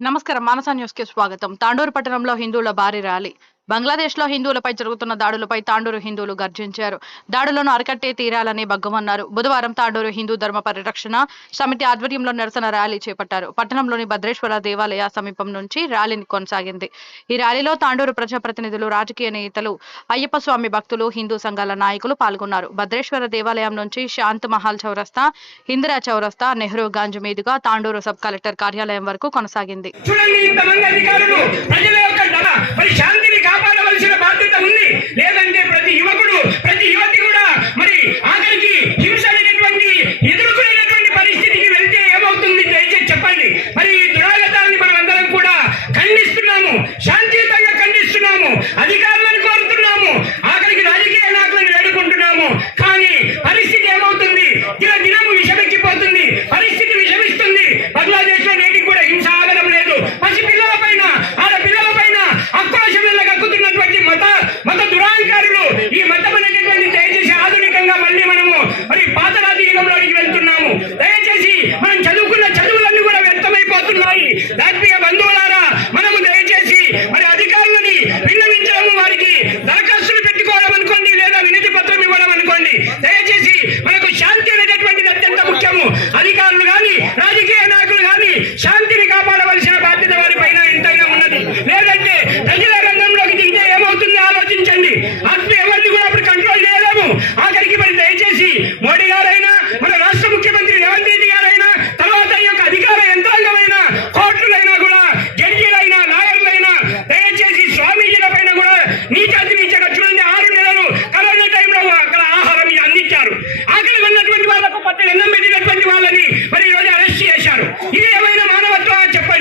నమస్కారం మానస న్యూస్కి స్వాగతం. తాండూరు పట్టణంలో హిందువుల భారీ ర్యాలీ. బంగ్లాదేశ్లో హిందువులపై జరుగుతున్న దాడులపై తాండూరు హిందువులు గర్జించారు. దాడులను అరికట్టే తీరాలని బగ్గమన్నారు బుధవారం తాండూరు హిందూ ధర్మ పరిరక్షణ సమితి ఆధ్వర్యంలో నిరసన ర్యాలీ చేపట్టారు. పట్టణంలోని భద్రేశ్వర దేవాలయ సమీపం నుంచి ర్యాలీని కొనసాగింది. ఈ ర్యాలీలో తాండూరు ప్రజాప్రతినిధులు రాజకీయ నేతలు అయ్యప్ప స్వామి భక్తులు హిందూ సంఘాల నాయకులు పాల్గొన్నారు. భద్రేశ్వర దేవాలయం నుంచి శాంత్ మహల్ చౌరస్తా ఇందిరా చౌరస్తా నెహ్రూ గంజ్ మీదుగా తాండూరు సబ్ కలెక్టర్ కార్యాలయం వరకు కొనసాగింది. చూడండి ఇంతమంది అధికారులు ప్రజల యొక్క మరి శాంతిని కాపాడవలసిన బాధ్యత ఉంది. లేదంటే ప్రతి యువకుడు ప్రతి యువతి দেখবি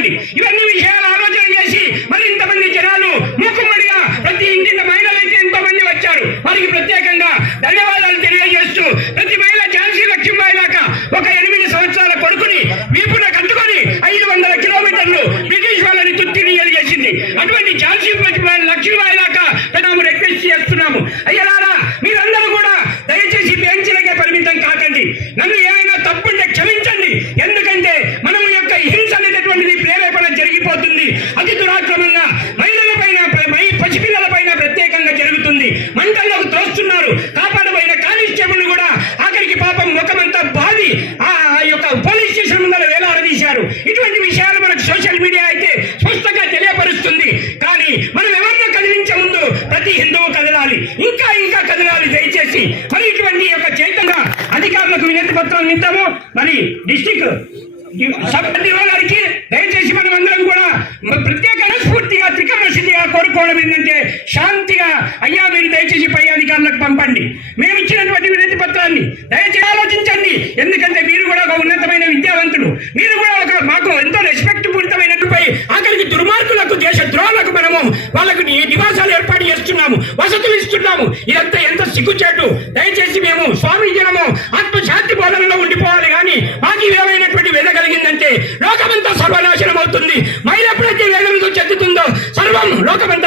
మానవత్వం ఇవన్నీ విషయాలు ఆలోచన చేసి మరి ఇంతమంది జనాలు మూకుమ్మడిగా ప్రతి ఇంటింటి మహిళలు అయితే ఎంతమంది వచ్చారు. వారికి ప్రత్యేకంగా ధన్యవాదాలు తెలియజేస్తూ ప్రతి మహిళ ఝాన్సీ లక్ష్మీబాయి దాకా ఒక ఎనిమిది సంవత్సరాల కొడుకుని వీపున కట్టుకొని ఐదు వందల కిలోమీటర్లు బ్రిటిష్ వాళ్ళని తుత్తినీయలు చేసింది అటువంటి ఝాన్సీ లక్ష్మీబాయి సోషల్ మీడియా అయితే స్పష్టంగా తెలియపరుస్తుంది. కానీ మనం ఎవరినో కదిలించే ముందు ప్రతి హిందువు కదలాలి. ఇంకా ఇంకా కదలాలి. దయచేసి మరి ఇటువంటి యొక్క చైతన్య అధికారులకు వినతి పత్రం ఇద్దాము. మరి డిస్టిక్ సబ్ గారికి దయచేసి మనం అందరం కూడా ప్రత్యేక స్ఫూర్తిగా త్రికరణ శుద్ధిగా కోరుకోవడం ఏంటంటే శాంతిగా అయ్యా మీరు దయచేసి పై అధికారులకు పంపండి. మేము ఇచ్చినటువంటి వినతి పత్రాన్ని దయచేసి ఆలోచించండి. ఎందుకంటే మీరు కూడా ఒక ఉన్నతమైన విద్యావంతులు. మీరు కూడా ఒక మాకు ఎంతో రెస్పెక్ట్ బాధ్యతలు ఇస్తున్నాము ఇదంతా ఎంత సిగ్గుచేటు. దయచేసి మేము స్వామి జనము ఆత్మశాంతి బోధనలో ఉండిపోవాలి కానీ మాకు ఏమైనటువంటి వేద కలిగిందంటే లోకమంతా సర్వనాశనం అవుతుంది మహిళ ఎప్పుడైతే వేదంతో చెందుతుందో సర్వం లోకమంతా